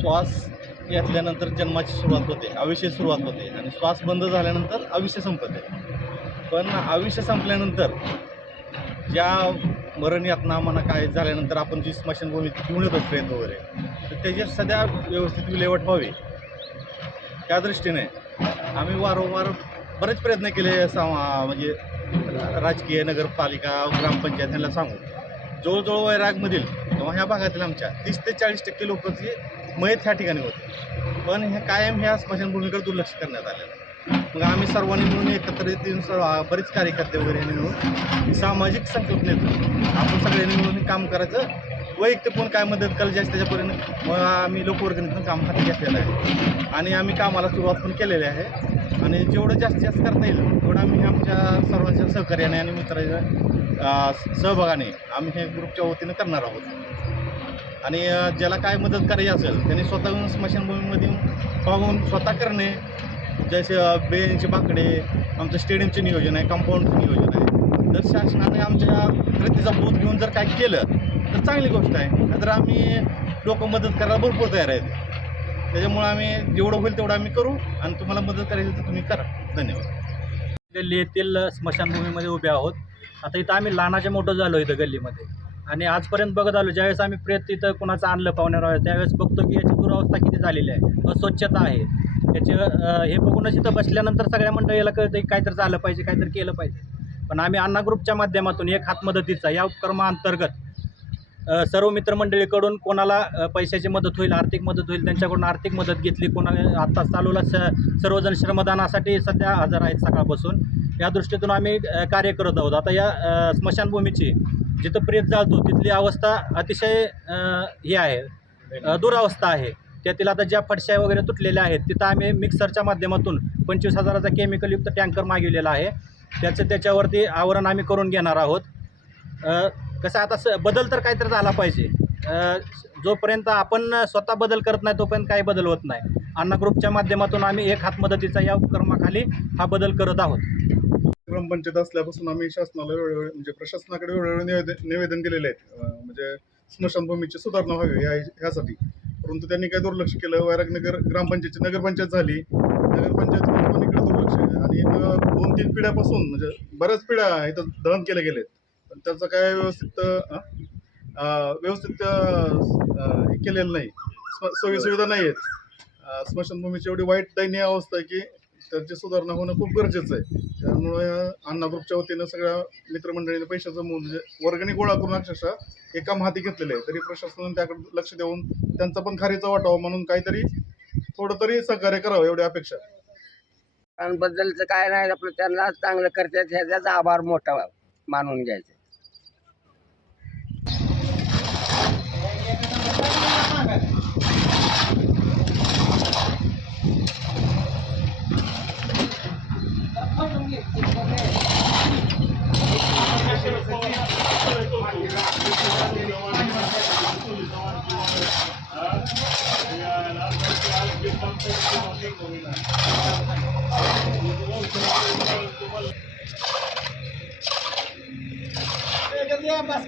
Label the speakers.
Speaker 1: श्वास घेतल्यानंतर जन्माची सुरुवात होते आयुष्य सुरुवात होते आणि श्वास बंद झाल्यानंतर आयुष्य संपते. पण आयुष्य संपल्यानंतर ज्या मरण यातना म्हणा काय झाल्यानंतर आपण जी स्मशानभूमी घेऊन येतो ट्रेन वगैरे तर त्याची सध्या व्यवस्थित विल्हेवाट व्हावी. त्या दृष्टीने आम्ही वारंवार बरेच प्रयत्न केले सा म्हणजे राजकीय नगरपालिका ग्रामपंचायत यांना सांगू. जवळजवळ वैरागमधील किंवा ह्या भागातील आमच्या तीस ते चाळीस टक्के लोकांची मयत ह्या ठिकाणी होते. पण हे कायम ह्या स्मशानभूमीकडे दुर्लक्ष करण्यात आलेलं मग आम्ही सर्वांनी मिळून एकत्रित येऊन बरेच कार्यकर्ते वगैरे मिळून सामाजिक संकल्पनेतून आपण सगळ्यांनी मिळून काम करायचं. वैयक्तिक पण काय मदत करायची असते त्याच्यापर्यंत मग आम्ही लोकवर्गणीतून काम हाती घेतलेलं आहे. आणि आम्ही कामाला सुरुवात पण केलेली आहे. आणि जेवढं जास्तीत जास्त करता येईल तेवढं आम्ही आमच्या सर्वांच्या सहकार्याने आणि मित्राच्या सहभागाने आम्ही हे ग्रुपच्या वतीनं करणार आहोत. आणि ज्याला काय मदत करायची असेल त्यांनी स्वतःहून स्मशानभूमीमध्ये पाहून स्वतः करणे. जसे बेंच बाकडे आमचं स्टेडियमचे नियोजन आहे कंपाऊंडचं नियोजन आहे. जर शासनाने आमच्या प्रतिचा बोध घेऊन जर काय केलं तर चांगली गोष्ट आहे. नाहीतर आम्ही लोक मदत करायला भरपूर तयार आहेत. त्याच्यामुळं आम्ही जेवढं होईल तेवढं आम्ही करू आणि तुम्हाला मदत करायची तर तुम्ही करा. धन्यवाद.
Speaker 2: गल्ली येथील स्मशानभूमीमध्ये उभे आहोत. आता इथं आम्ही लहानाचे मोठं झालो इथं गल्लीमध्ये. आणि आजपर्यंत बघत आलो ज्यावेळेस आम्ही प्रेत तिथं कुणाचं आणलं पाहुण्यावर त्यावेळेस बघतो की याची दुरावस्था किती झालेली आहे. अस्वच्छता आहे. याचे हे बघूनच इथं बसल्यानंतर सगळ्या मंडळीला कळतं की काहीतरी झालं पाहिजे काहीतरी केलं पाहिजे. पण आम्ही अण्णा ग्रुपच्या माध्यमातून एक हात मदतीचा या उपक्रमाअंतर्गत सर्व मित्रमंडळीकडून कोणाला पैशाची मदत होईल आर्थिक मदत होईल त्यांच्याकडून आर्थिक मदत घेतली कोणाला आत्ता चालूला स सर्वजण श्रमदानासाठी सध्या हजर आहेत सकाळपासून. या दृष्टीतून आम्ही कार्य करत आहोत. आता या स्मशानभूमीची जिथं प्रेत जाळतो तिथली अवस्था अतिशय हे आहे दुरावस्था आहे. त्यातील आता ज्या फडश्या वगैरे तुटलेल्या आहेत तिथं आम्ही मिक्सरच्या माध्यमातून पंचवीस हजाराचा केमिकलयुक्त टँकर मागवलेला आहे. त्याचं त्याच्यावरती आवरण आम्ही करून घेणार आहोत. कसं आता स बदल तर काहीतरी झाला पाहिजे. जोपर्यंत आपण स्वतः बदल करत नाही तोपर्यंत काही बदल होत नाही. अण्णा ग्रुपच्या माध्यमातून आम्ही एक हात मदतीचा या उपक्रमाखाली हा बदल करत आहोत.
Speaker 3: ग्रामपंचायत असल्यापासून आम्ही शासनाला वेळोवेळी म्हणजे प्रशासनाकडे वेळोवेळी निवेदन निवेदन केलेले आहेत. म्हणजे स्मशानभूमीची सुधारणा व्हावी ह्या ह्यासाठी. परंतु त्यांनी काय दुर्लक्ष केलं? वैरागनगर ग्रामपंचायत नगरपंचायत झाली. नगरपंचायत इकडे दुर्लक्ष आहे आणि इथं दोन तीन पिढ्यापासून म्हणजे बऱ्याच पिढ्या इथं दहन केले गेलेत. पण त्याचं काय व्यवस्थित व्यवस्थित हे केलेलं नाही. स्म- सोयीसुविधा नाही आहेत. स्मशानभूमीची एवढी वाईट दयनीय अवस्था आहे की त्याची सुधारणा होणं खूप गरजेचं आहे. त्यामुळे अण्णा ग्रुपच्या वतीनं सगळ्या मित्रमंडळीने पैशाचं जमवून म्हणजे वर्गणी गोळा करून अक्षरशः हे काम हाती घेतलेले आहे. तरी प्रशासनाने त्याकडे लक्ष देऊन त्यांचा पण खारीचा वाटावा म्हणून काहीतरी थोडं तरी सहकार्य करावं एवढी अपेक्षा
Speaker 4: बद्दलचं काय नाही आपलं त्यांना चांगलं करतात ह्याचाच आभार मोठा मानून घ्यायचा. बस